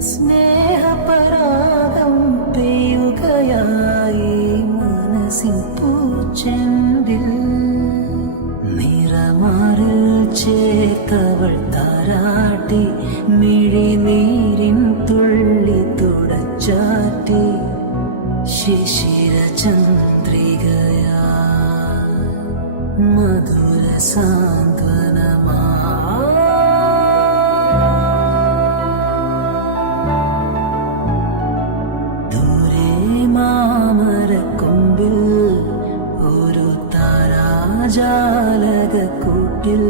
സ്നേഹപരാഗം പെയ്യുകയായി മനസ്സിൻ പൂച്ചെണ്ടിൽ. നിറമാറിൽ ചേർത്തവൾ താരാട്ടി മിഴിനീരിൻ തുള്ളി തുടച്ചാട്ടി. ശിശിര ചന്ദ്രികയാ മധുര സാന്ത്വനമാ. ദൂരെ മാമരക്കൊമ്പിൽ ഒരു താരാജാലക കൂട്ടിൽ